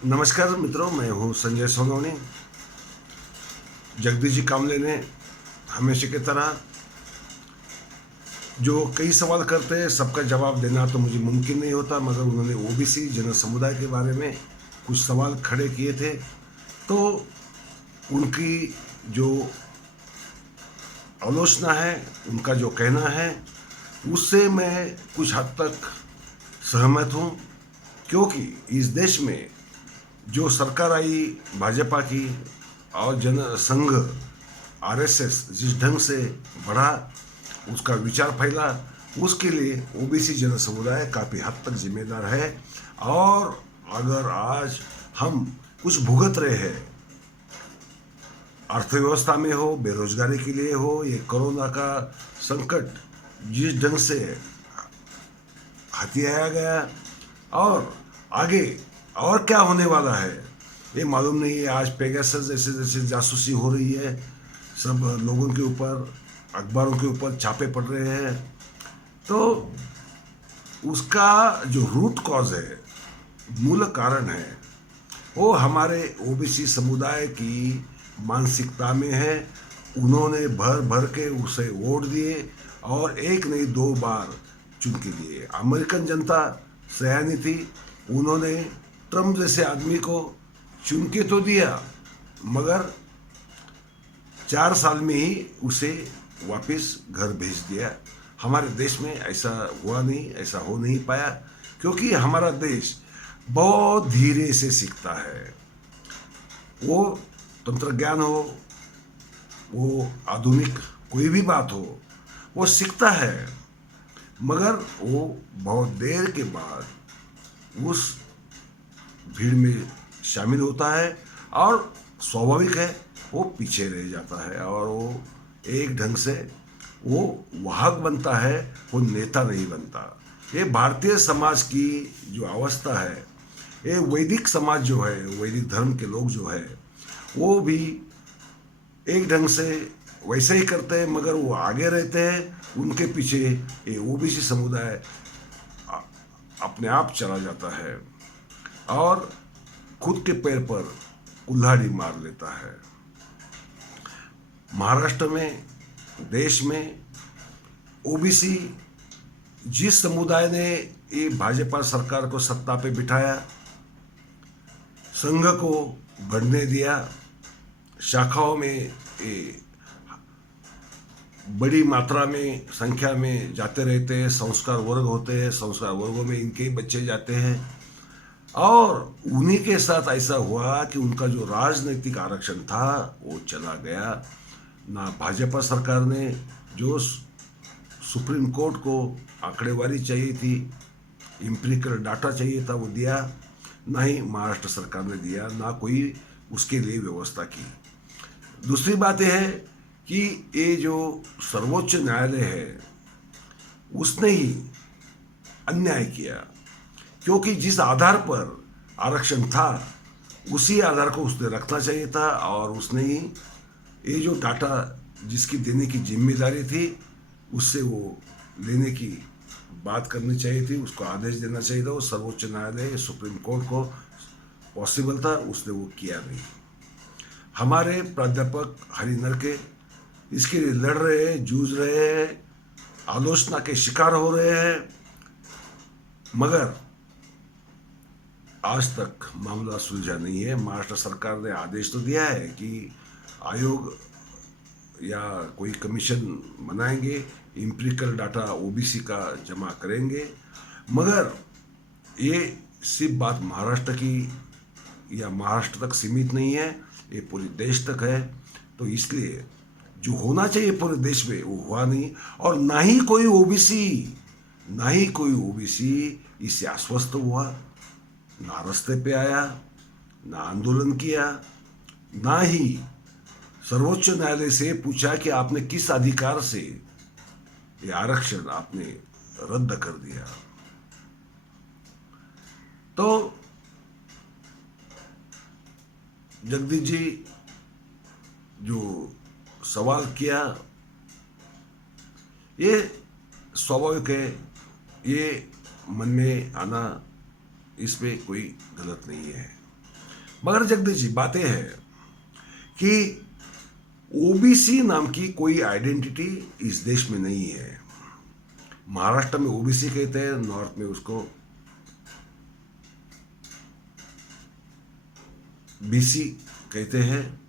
नमस्कार मित्रों, मैं हूं संजय सोनवणे। जगदीश जी कामले ने हमेशा की तरह जो कई सवाल करते हैं, सबका जवाब देना तो मुझे मुमकिन नहीं होता, मगर उन्होंने ओबीसी जन समुदाय के बारे में कुछ सवाल खड़े किए थे। तो उनकी जो आलोचना है, उनका जो कहना है, उससे मैं कुछ हद तक सहमत हूँ। क्योंकि इस देश में जो सरकार आई भाजपा की और जन संघ आरएसएस जिस ढंग से बढ़ा, उसका विचार फैला, उसके लिए ओबीसी जन समुदाय काफ़ी हद तक जिम्मेदार है। और अगर आज हम कुछ भुगत रहे हैं, अर्थव्यवस्था में हो, बेरोजगारी के लिए हो, ये कोरोना का संकट जिस ढंग से हथियाया गया, और आगे और क्या होने वाला है ये मालूम नहीं है। आज पेगासस जैसे जैसे जासूसी हो रही है, सब लोगों के ऊपर, अखबारों के ऊपर छापे पड़ रहे हैं। तो उसका जो रूट कॉज है, मूल कारण है, वो हमारे ओबीसी समुदाय की मानसिकता में है। उन्होंने भर भर के उसे वोट दिए और एक नहीं दो बार चुन के दिए। अमेरिकन जनता सयानी थी, उन्होंने ट्रम्प जैसे आदमी को चुन के तो दिया, मगर 4 साल में ही उसे वापस घर भेज दिया। हमारे देश में ऐसा हुआ नहीं, ऐसा हो नहीं पाया, क्योंकि हमारा देश बहुत धीरे से सीखता है। वो तंत्र ज्ञान हो, वो आधुनिक कोई भी बात हो, वो सीखता है, मगर वो बहुत देर के बाद उस भीड़ में शामिल होता है और स्वाभाविक है वो पीछे रह जाता है, और वो एक ढंग से वो वाहक बनता है, वो नेता नहीं बनता। ये भारतीय समाज की जो अवस्था है, ये वैदिक समाज जो है, वैदिक धर्म के लोग जो है, वो भी एक ढंग से वैसे ही करते हैं, मगर वो आगे रहते हैं, उनके पीछे ये ओबीसी समुदाय अपने आप चला जाता है और खुद के पैर पर कुल्हाड़ी मार लेता है। महाराष्ट्र में, देश में ओबीसी जिस समुदाय ने ये भाजपा सरकार को सत्ता पे बिठाया, संघ को बढ़ने दिया, शाखाओं में ये बड़ी मात्रा में संख्या में जाते रहते हैं, संस्कार वर्ग होते हैं, संस्कार वर्गों में इनके ही बच्चे जाते हैं, और उन्हीं के साथ ऐसा हुआ कि उनका जो राजनीतिक आरक्षण था वो चला गया। ना भाजपा सरकार ने जो सुप्रीम कोर्ट को आंकड़ेवारी चाहिए थी, इम्पिरिकल डाटा चाहिए था, वो दिया, ना ही महाराष्ट्र सरकार ने दिया, ना कोई उसके लिए व्यवस्था की। दूसरी बात यह है कि ये जो सर्वोच्च न्यायालय है, उसने ही अन्याय किया, क्योंकि जिस आधार पर आरक्षण था उसी आधार को उसने रखना चाहिए था, और उसने ही ये जो डाटा जिसकी देने की जिम्मेदारी थी, उससे वो लेने की बात करनी चाहिए थी, उसको आदेश देना चाहिए था। वो सर्वोच्च न्यायालय, सुप्रीम कोर्ट को पॉसिबल था, उसने वो किया नहीं। हमारे प्राध्यापक हरिनर के इसके लिए लड़ रहे हैं, जूझ रहे हैं, आलोचना के शिकार हो रहे हैं, मगर आज तक मामला सुलझा नहीं है। महाराष्ट्र सरकार ने आदेश तो दिया है कि आयोग या कोई कमीशन बनाएंगे, इम्पिरिकल डाटा ओबीसी का जमा करेंगे, मगर ये सिर्फ बात महाराष्ट्र की या महाराष्ट्र तक सीमित नहीं है, ये पूरे देश तक है। तो इसलिए जो होना चाहिए पूरे देश में वो हुआ नहीं, और ना ही कोई ओबीसी इससे आश्वस्त हुआ, ना रास्ते पे आया, ना आंदोलन किया, ना ही सर्वोच्च न्यायालय से पूछा कि आपने किस अधिकार से ये आरक्षण आपने रद्द कर दिया। तो जगदीश जी जो सवाल किया, ये स्वाभाविक है, ये मन में आना, इसमें कोई गलत नहीं है। मगर जगदीश जी, बातें है कि ओबीसी नाम की कोई आइडेंटिटी इस देश में नहीं है। महाराष्ट्र में ओबीसी कहते हैं, नॉर्थ में उसको बीसी कहते हैं,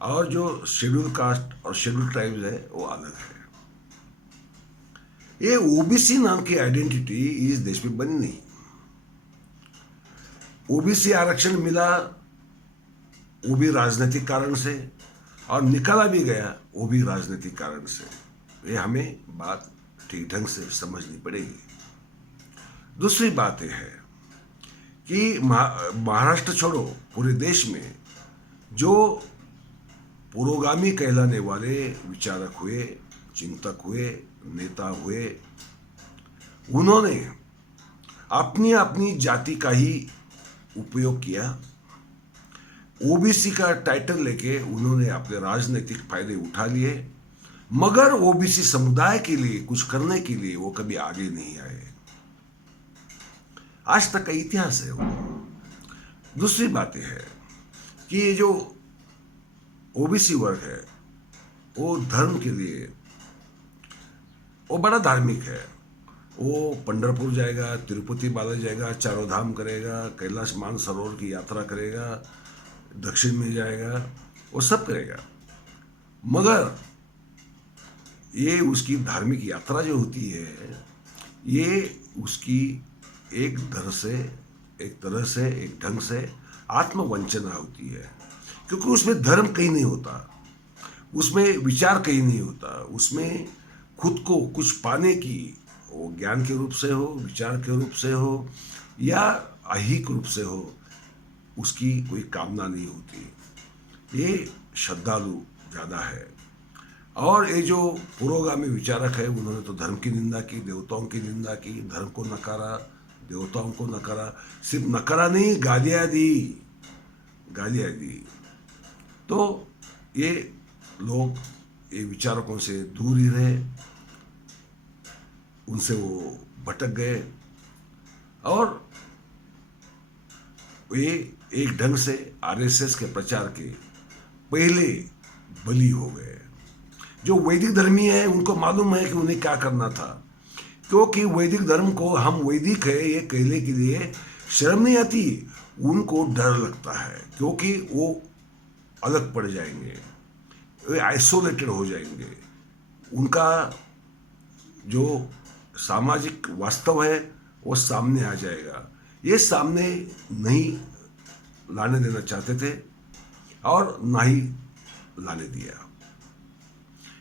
और जो शेड्यूल कास्ट और शेड्यूल ट्राइब्स है वो अलग है। ये ओबीसी नाम की आइडेंटिटी इस देश में बनी नहीं। ओबीसी आरक्षण मिला वो भी राजनीतिक कारण से, और निकाला भी गया वो भी राजनीतिक कारण से। ये हमें बात ठीक ढंग से समझनी पड़ेगी। दूसरी बात यह है कि महाराष्ट्र छोड़ो, पूरे देश में जो पुरोगामी कहलाने वाले विचारक हुए, चिंतक हुए, नेता हुए, उन्होंने अपनी अपनी जाति का ही उपयोग किया। ओबीसी का टाइटल लेके उन्होंने अपने राजनीतिक फायदे उठा लिए, मगर ओबीसी समुदाय के लिए कुछ करने के लिए वो कभी आगे नहीं आए। आज तक का इतिहास है वो। दूसरी बात यह है कि ये जो ओबीसी वर्ग है वो धर्म के लिए वो बड़ा धार्मिक है। वो पंढरपुर जाएगा, तिरुपति बालाजी जाएगा, चारों धाम करेगा, कैलाश मानसरोवर की यात्रा करेगा, दक्षिण में जाएगा, वो सब करेगा। मगर ये उसकी धार्मिक यात्रा जो होती है, ये उसकी एक तरह से एक ढंग से आत्मवंचना होती है, क्योंकि उसमें धर्म कहीं नहीं होता, उसमें विचार कहीं नहीं होता, उसमें खुद को कुछ पाने की, वो ज्ञान के रूप से हो, विचार के रूप से हो, या ऐहिक रूप से हो, उसकी कोई कामना नहीं होती। ये श्रद्धालु ज़्यादा है। और ये जो पुरोगामी विचारक है, उन्होंने तो धर्म की निंदा की, देवताओं की निंदा की, धर्म को नकारा, देवताओं को नकारा, सिर्फ नकारा नहीं, गालियाँ दी। तो ये लोग ये विचारकों से दूर ही रहे, उनसे वो भटक गए, और ये एक ढंग से आरएसएस के प्रचार के पहले बली हो गए। जो वैदिक धर्मी है उनको मालूम है कि उन्हें क्या करना था, क्योंकि वैदिक धर्म को हम वैदिक है ये कहने के लिए शर्म नहीं आती, उनको डर लगता है, क्योंकि वो अलग पड़ जाएंगे, वे आइसोलेटेड हो जाएंगे, उनका जो सामाजिक वास्तव है वो सामने आ जाएगा। ये सामने नहीं लाने देना चाहते थे और ना ही लाने दिया।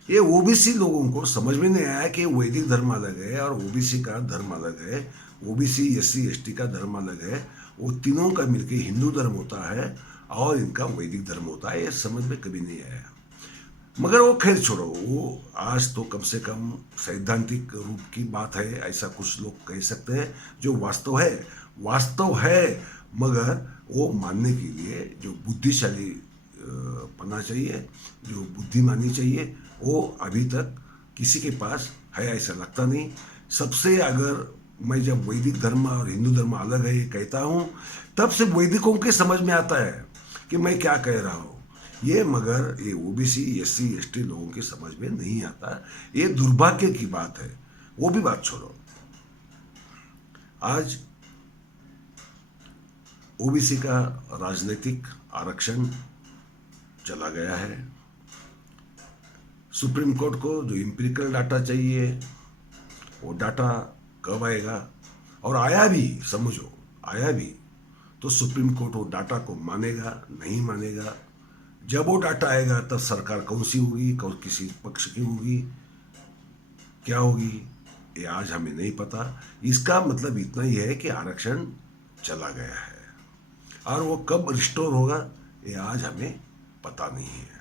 ये ओबीसी लोगों को समझ में नहीं आया कि वैदिक धर्म अलग है और ओबीसी का धर्म अलग है, ओबीसी एससी एसटी का धर्म अलग है, वो तीनों का मिलके हिंदू धर्म होता है और इनका वैदिक धर्म होता है। ये समझ में कभी नहीं आया। मगर वो खैर छोड़ो, वो आज तो कम से कम सैद्धांतिक रूप की बात है, ऐसा कुछ लोग कह सकते हैं। जो वास्तव है, मगर वो मानने के लिए जो बुद्धिशाली पना चाहिए, जो बुद्धिमानी चाहिए, वो अभी तक किसी के पास है ऐसा लगता नहीं। सबसे अगर मैं जब वैदिक धर्म और हिंदू धर्म अलग है ये कहता हूँ, तब से वैदिकों के समझ में आता है कि मैं क्या कह रहा हूँ ये, मगर ये ओबीसी एससी एसटी लोगों के समझ में नहीं आता। ये दुर्भाग्य की बात है। वो भी बात छोड़ो, आज ओबीसी का राजनीतिक आरक्षण चला गया है। सुप्रीम कोर्ट को जो एम्पिरिकल डाटा चाहिए वो डाटा कब आएगा, और आया भी, समझो आया भी, तो सुप्रीम कोर्ट वो डाटा को मानेगा नहीं मानेगा। जब वो डाटा आएगा तब सरकार कौन सी होगी, कौन किसी पक्ष की होगी, क्या होगी, ये आज हमें नहीं पता। इसका मतलब इतना ही है कि आरक्षण चला गया है, और वो कब रिस्टोर होगा ये आज हमें पता नहीं है।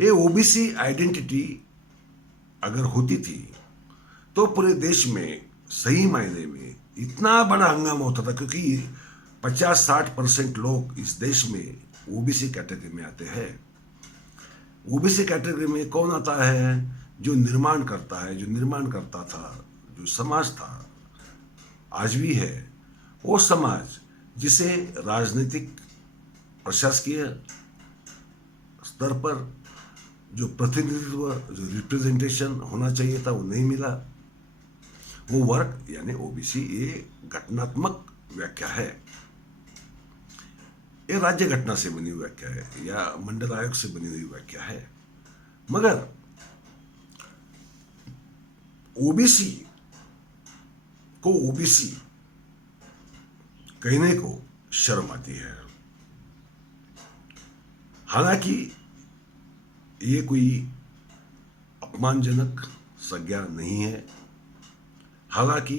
ये ओबीसी आइडेंटिटी अगर होती थी तो पूरे देश में सही मायने में इतना बड़ा हंगामा होता था, क्योंकि 50-60% लोग इस देश में ओबीसी कैटेगरी में आते हैं। ओबीसी कैटेगरी में कौन आता है? जो निर्माण करता है, जो निर्माण करता था, जो समाज था, आज भी है। वो समाज जिसे राजनीतिक प्रशासकीय स्तर पर जो प्रतिनिधित्व, जो रिप्रेजेंटेशन होना चाहिए था वो नहीं मिला। वो वर्ग यानी ओबीसी, ये घटनात्मक व्याख्या है, ये राज्य घटना से बनी हुई व्याख्या है या मंडल आयोग से बनी हुई व्याख्या है। मगर ओबीसी को ओबीसी कहने को शर्म आती है। हालांकि ये कोई अपमानजनक संज्ञा नहीं है, हालांकि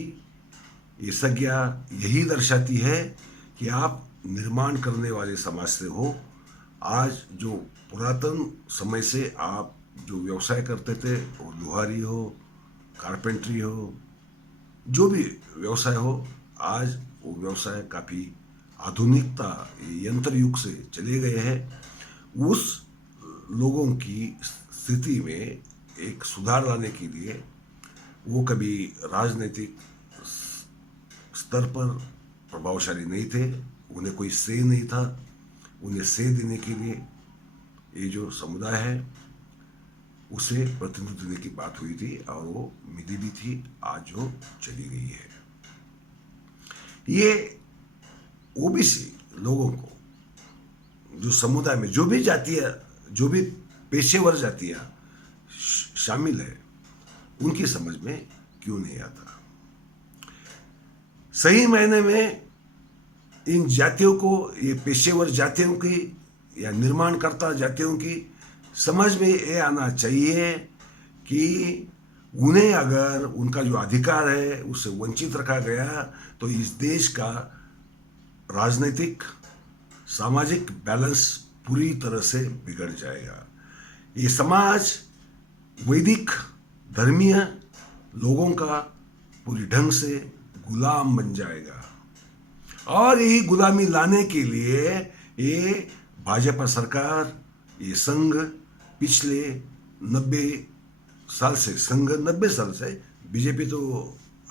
ये संज्ञा यही दर्शाती है कि आप निर्माण करने वाले समाज से हो। आज जो पुरातन समय से आप जो व्यवसाय करते थे, वो लुहारी हो, कारपेंट्री हो, जो भी व्यवसाय हो, आज वो व्यवसाय काफ़ी आधुनिकता, यंत्र युग से चले गए हैं। उस लोगों की स्थिति में एक सुधार लाने के लिए वो कभी राजनीतिक स्तर पर प्रभावशाली नहीं थे, उन्हें कोई से नहीं था। उन्हें से देने के लिए ये जो समुदाय है उसे प्रतिनिधित्व देने की बात हुई थी और वो मिली भी थी, आज वो चली गई है। ये ओबीसी लोगों को, जो समुदाय में जो भी जातियाँ, जो भी पेशेवर जातियाँ शामिल है, उनकी समझ में क्यों नहीं आता। सही मायने में इन जातियों को, ये पेशेवर जातियों की या निर्माणकर्ता जातियों की समझ में ये आना चाहिए कि उन्हें अगर उनका जो अधिकार है उससे वंचित रखा गया तो इस देश का राजनीतिक सामाजिक बैलेंस पूरी तरह से बिगड़ जाएगा। ये समाज वैदिक धर्मीय लोगों का पूरी ढंग से गुलाम बन जाएगा और यही गुलामी लाने के लिए ये भाजपा सरकार, ये संघ पिछले 90 साल से, संघ 90 साल से, बीजेपी तो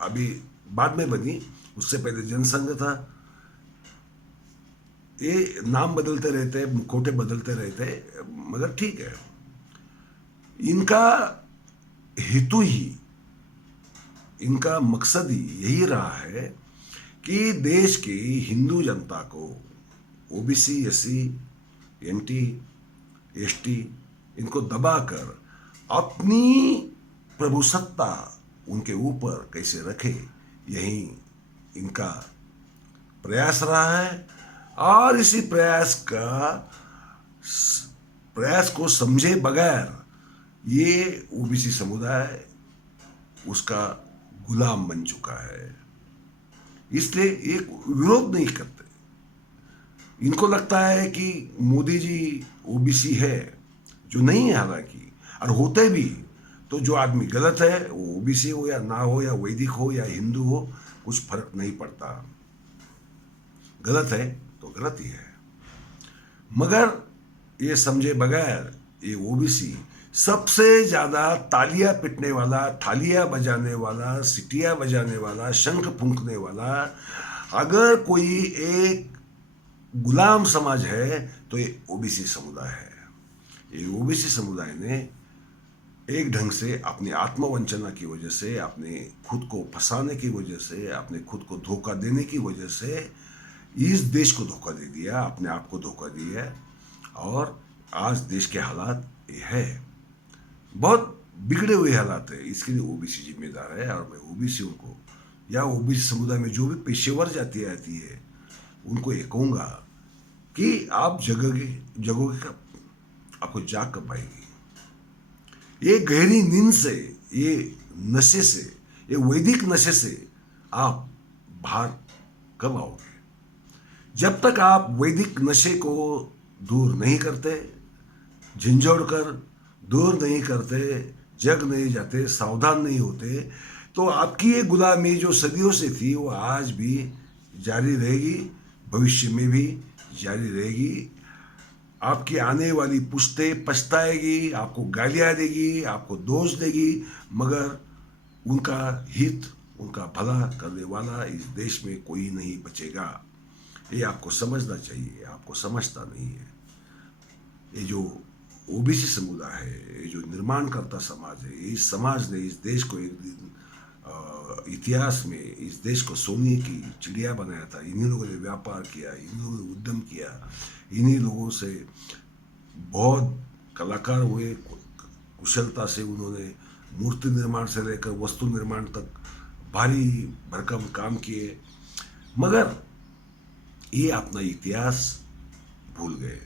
अभी बाद में बनी, उससे पहले जनसंघ था, ये नाम बदलते रहते, मुखौटे बदलते रहते, मगर ठीक है, इनका हेतु ही, इनका मकसद ही यही रहा है कि देश की हिंदू जनता को, ओबीसी, एससी, एनटी, एसटी, इनको दबाकर अपनी प्रभुसत्ता उनके ऊपर कैसे रखे, यही इनका प्रयास रहा है। और इसी प्रयास को समझे बगैर ये ओबीसी समुदाय उसका गुलाम बन चुका है, इसलिए एक विरोध नहीं करते। इनको लगता है कि मोदी जी ओबीसी है, जो नहीं है हालांकि, और होते भी तो जो आदमी गलत है वो ओबीसी हो या ना हो, या वैदिक हो या हिंदू हो, कुछ फर्क नहीं पड़ता। गलत है तो गलत ही है। मगर ये समझे बगैर ये ओबीसी सबसे ज्यादा तालियां पिटने वाला, थालियां बजाने वाला, सिटियां बजाने वाला, शंख फूंकने वाला, अगर कोई एक गुलाम समाज है तो ये ओबीसी समुदाय है। ये ओबीसी समुदाय ने एक ढंग से अपनी आत्मवंचना की वजह से, अपने खुद को फंसाने की वजह से, अपने खुद को धोखा देने की वजह से इस देश को धोखा दे दिया, अपने आप को धोखा दिया, और आज देश के हालात ये है, बहुत बिगड़े हुए हालात है। इसके लिए ओबीसी जिम्मेदार है। और मैं ओबीसियों को या ओबीसी समुदाय में जो भी पेशेवर जाति आती है उनको ये कहूँगा कि आप जगोगे कब, आपको जाग कब आएगी। ये गहरी नींद से, ये नशे से, ये वैदिक नशे से आप बाहर कब आओगे। जब तक आप वैदिक नशे को दूर नहीं करते, झंझोड़ कर दूर नहीं करते, जग नहीं जाते, सावधान नहीं होते, तो आपकी ये गुलामी जो सदियों से थी वो आज भी जारी रहेगी, भविष्य में भी जारी रहेगी। आपकी आने वाली पुश्तें पछताएगी, आपको गालियाँ देगी, आपको दोष देगी, मगर उनका हित, उनका भला करने वाला इस देश में कोई नहीं बचेगा। ये आपको समझना चाहिए, आपको समझता नहीं है। ये जो ओबीसी समुदाय है, ये जो निर्माणकर्ता समाज है, इस समाज ने इस देश को एक दिन इतिहास में इस देश को सोने की चिड़िया बनाया था। इन्हीं लोगों ने व्यापार किया, इन्हीं लोगों ने उद्यम किया, इन्हीं लोगों से बहुत कलाकार हुए, कुशलता से उन्होंने मूर्ति निर्माण से लेकर वस्तु निर्माण तक भारी भरकम काम किए, मगर ये अपना इतिहास भूल गए।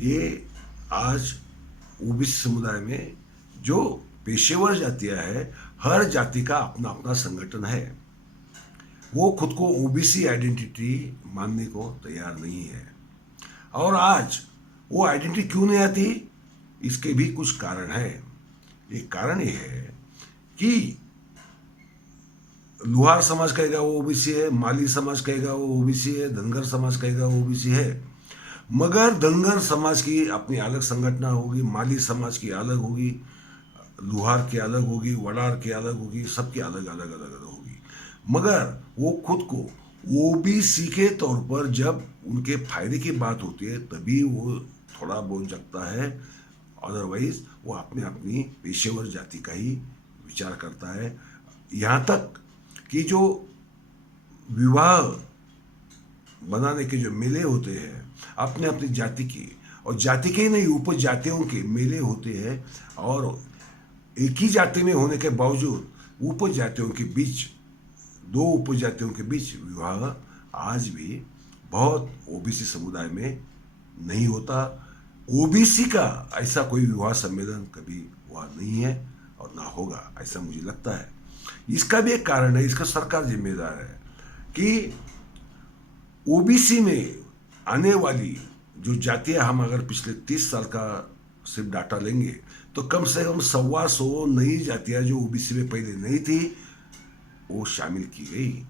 ये आज ओबीसी समुदाय में जो पेशेवर जातियां है, हर जाति का अपना अपना संगठन है। वो खुद को ओबीसी आइडेंटिटी मानने को तैयार नहीं है। और आज वो आइडेंटिटी क्यों नहीं आती, इसके भी कुछ कारण है। एक कारण ये है कि लुहार समाज कहेगा वो ओबीसी है, माली समाज कहेगा वो ओबीसी है, धनगर समाज कहेगा वो ओबीसी है। मगर धनगर समाज की अपनी अलग संगठन होगी, माली समाज की अलग होगी, लुहार की अलग होगी, वडार की अलग होगी, सबकी अलग अलग अलग अलग होगी। मगर वो खुद को ओबीसी के तौर पर जब उनके फायदे की बात होती है तभी वो थोड़ा बोल सकता है, अदरवाइज वो अपने अपनी पेशेवर जाति का ही विचार करता है। यहाँ तक कि जो विवाह बनाने के जो मेले होते हैं अपने अपनी जाति की, और जाति के ही नहीं उपजातियों के मेले होते हैं, और एक ही जाति में होने के बावजूद उपजातियों के बीच, दो उपजातियों के बीच विवाह आज भी बहुत ओबीसी समुदाय में नहीं होता। ओबीसी का ऐसा कोई विवाह सम्मेलन कभी हुआ नहीं है और ना होगा, ऐसा मुझे लगता है। इसका भी एक कारण है, इसका सरकार जिम्मेदार है कि ओबीसी में आने वाली जो जातियां, हम अगर पिछले 30 साल का सिर्फ डाटा लेंगे तो कम से कम 125 नई जातियां जो ओबीसी में पहले नहीं थी वो शामिल की गई।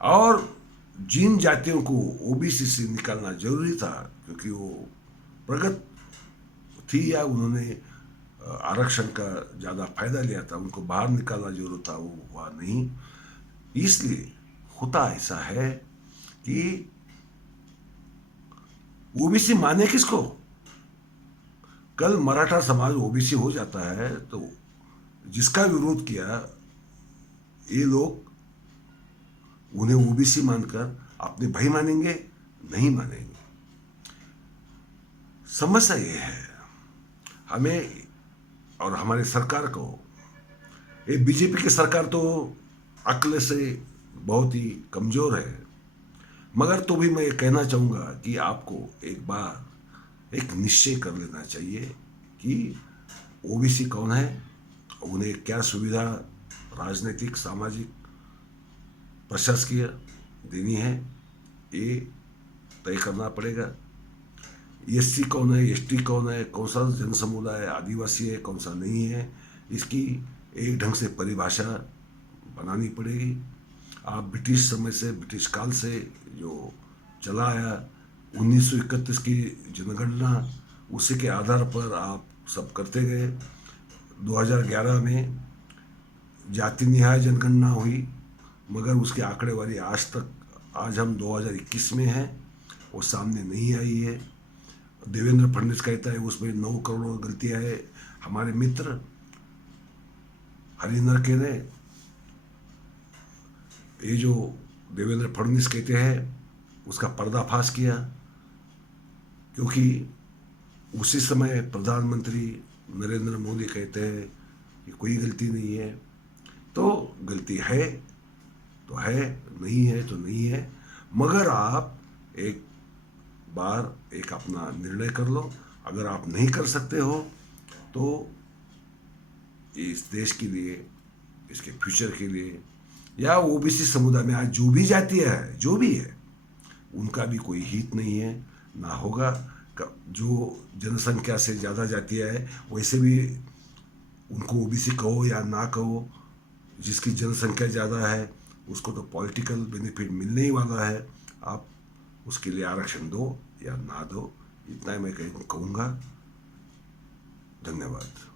और जिन जातियों को ओबीसी से निकालना जरूरी था क्योंकि वो प्रगत थी या उन्होंने आरक्षण का ज़्यादा फायदा लिया था, उनको बाहर निकालना जरूरी था, वो हुआ नहीं। इसलिए होता ऐसा है कि ओबीसी माने किसको? कल मराठा समाज ओबीसी हो जाता है तो जिसका विरोध किया ये लोग उन्हें ओबीसी मानकर अपने भाई मानेंगे? नहीं मानेंगे। समस्या ये है, हमें और हमारे सरकार को, ये बीजेपी की सरकार तो अक्ल से बहुत ही कमजोर है, मगर तो भी मैं ये कहना चाहूँगा कि आपको एक बार एक निश्चय कर लेना चाहिए कि ओबीसी कौन है, उन्हें क्या सुविधा राजनीतिक, सामाजिक, प्रशासकीय देनी है, ये तय करना पड़ेगा। एससी कौन है, एसटी कौन है, कौन सा जन समुदाय आदिवासी है, कौन सा नहीं है, इसकी एक ढंग से परिभाषा बनानी पड़ेगी। आप ब्रिटिश समय से, ब्रिटिश काल से जो चला आया 1931 की जनगणना, उसी के आधार पर आप सब करते गए। 2011 में जाति निहाय जनगणना हुई, मगर उसके आंकड़ेवारी आज हम 2021 में हैं, वो सामने नहीं आई है। देवेंद्र फडणवीस कहता है उसमें 9 करोड़ गलतियां है। हमारे मित्र हरिंदर के ने ये जो देवेंद्र फडणवीस कहते हैं उसका पर्दाफाश किया, क्योंकि उसी समय प्रधानमंत्री नरेंद्र मोदी कहते हैं कि कोई गलती नहीं है। तो गलती है तो है, नहीं है तो नहीं है, मगर आप एक बार एक अपना निर्णय कर लो। अगर आप नहीं कर सकते हो तो इस देश के लिए, इसके फ्यूचर के लिए, या ओबीसी समुदाय में आज जो भी जातियां है, जो भी है, उनका भी कोई हित नहीं है, ना होगा। जो जनसंख्या से ज़्यादा जातियां है वैसे भी उनको ओबीसी कहो या ना कहो, जिसकी जनसंख्या ज़्यादा है उसको तो पॉलिटिकल बेनिफिट मिलने ही वाला है। आप उसके लिए आरक्षण दो या ना दो, इतना ही मैं कहूँगा। धन्यवाद।